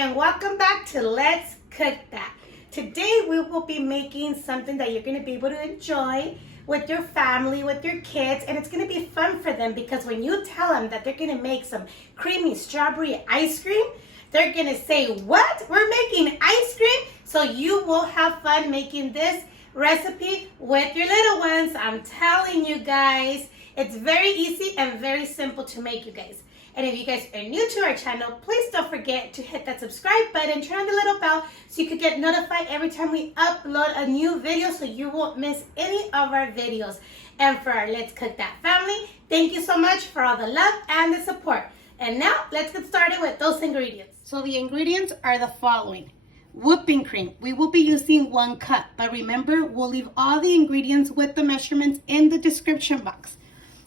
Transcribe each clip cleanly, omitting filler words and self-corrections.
and welcome back to Let's Cook That. Today we will be making something that you're going to be able to enjoy with your family, with your kids, and it's going to be fun for them because when you tell them that they're going to make some creamy strawberry ice cream, they're going to say, "What? We're making ice cream?" So you will have fun making this recipe with your little ones. I'm telling you guys, it's very easy and very simple to make, you guys. And if you guys are new to our channel, please don't forget to hit that subscribe button, turn on the little bell so you can get notified every time we upload a new video so you won't miss any of our videos. And for our Let's Cook That family, thank you so much for all the love and the support. And now, let's get started with those ingredients. So the ingredients are the following. Whipping cream. We will be using 1 cup, but remember, we'll leave all the ingredients with the measurements in the description box.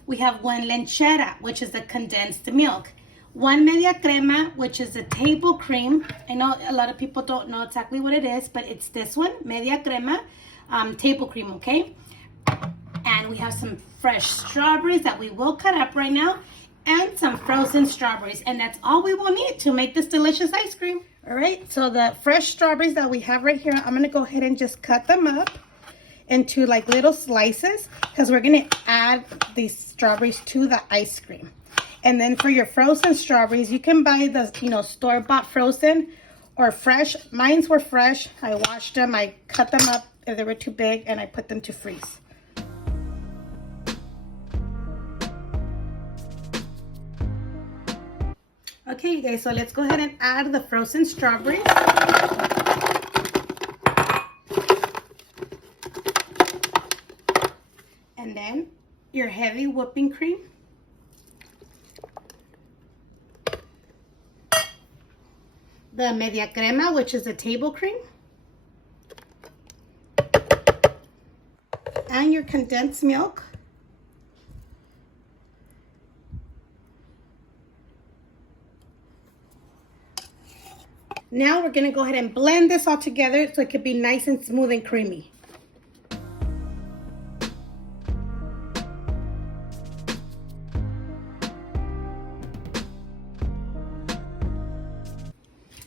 We have 1 leche, which is the condensed milk. 1 media crema, which is a table cream. I know a lot of people don't know exactly what it is, but it's this one, media crema, table cream, okay? And we have some fresh strawberries that we will cut up right now, and some frozen strawberries. And that's all we will need to make this delicious ice cream. All right, so the fresh strawberries that we have right here, I'm gonna go ahead and just cut them up into like little slices because we're gonna add these strawberries to the ice cream. And then for your frozen strawberries, you can buy the store-bought frozen or fresh. Mine were fresh. I washed them, I cut them up if they were too big, and I put them to freeze. Okay, you guys, so let's go ahead and add the frozen strawberries. And then your heavy whipping cream. The media crema, which is a table cream. And your condensed milk. Now we're going to go ahead and blend this all together so it can be nice and smooth and creamy.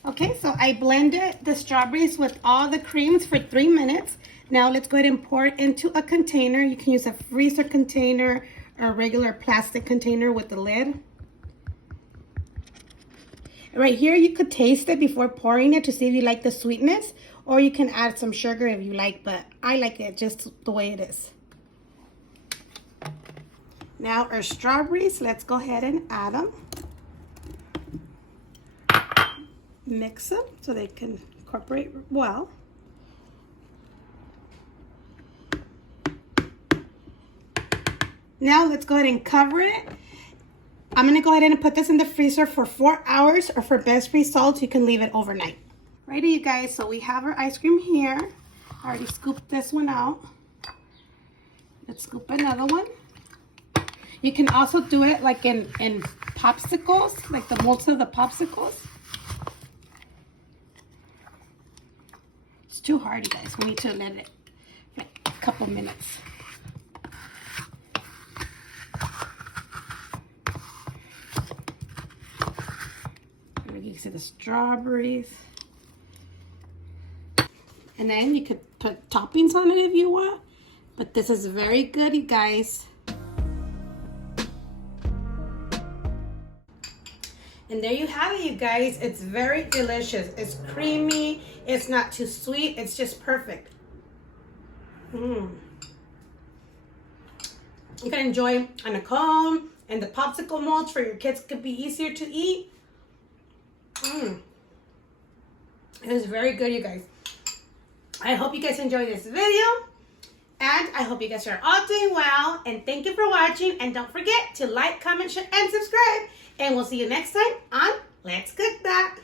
Okay, so I blended the strawberries with all the creams for 3 minutes. Now let's go ahead and pour it into a container. You can use a freezer container or a regular plastic container with the lid. Right here, you could taste it before pouring it to see if you like the sweetness, or you can add some sugar if you like, but I like it just the way it is. Now our strawberries, let's go ahead and add them. Mix them so they can incorporate well. Now let's go ahead and cover it. I'm going to go ahead and put this in the freezer for 4 hours, or for best results, you can leave it overnight. Righty, you guys, so we have our ice cream here. I already scooped this one out. Let's scoop another one. You can also do it like in popsicles, like the molds of the popsicles. It's too hard, you guys. We need to let it for a couple minutes. You can see the strawberries. And then you could put toppings on it if you want. But this is very good, you guys. And there you have it, you guys. It's very delicious. It's creamy. It's not too sweet. It's just perfect. You can enjoy on a cone, and the popsicle molds for your kids could be easier to eat. It is very good, you guys. I hope you guys enjoyed this video, and I hope you guys are all doing well, and thank you for watching, and don't forget to like, comment, share, and subscribe, and we'll see you next time on Let's Cook That.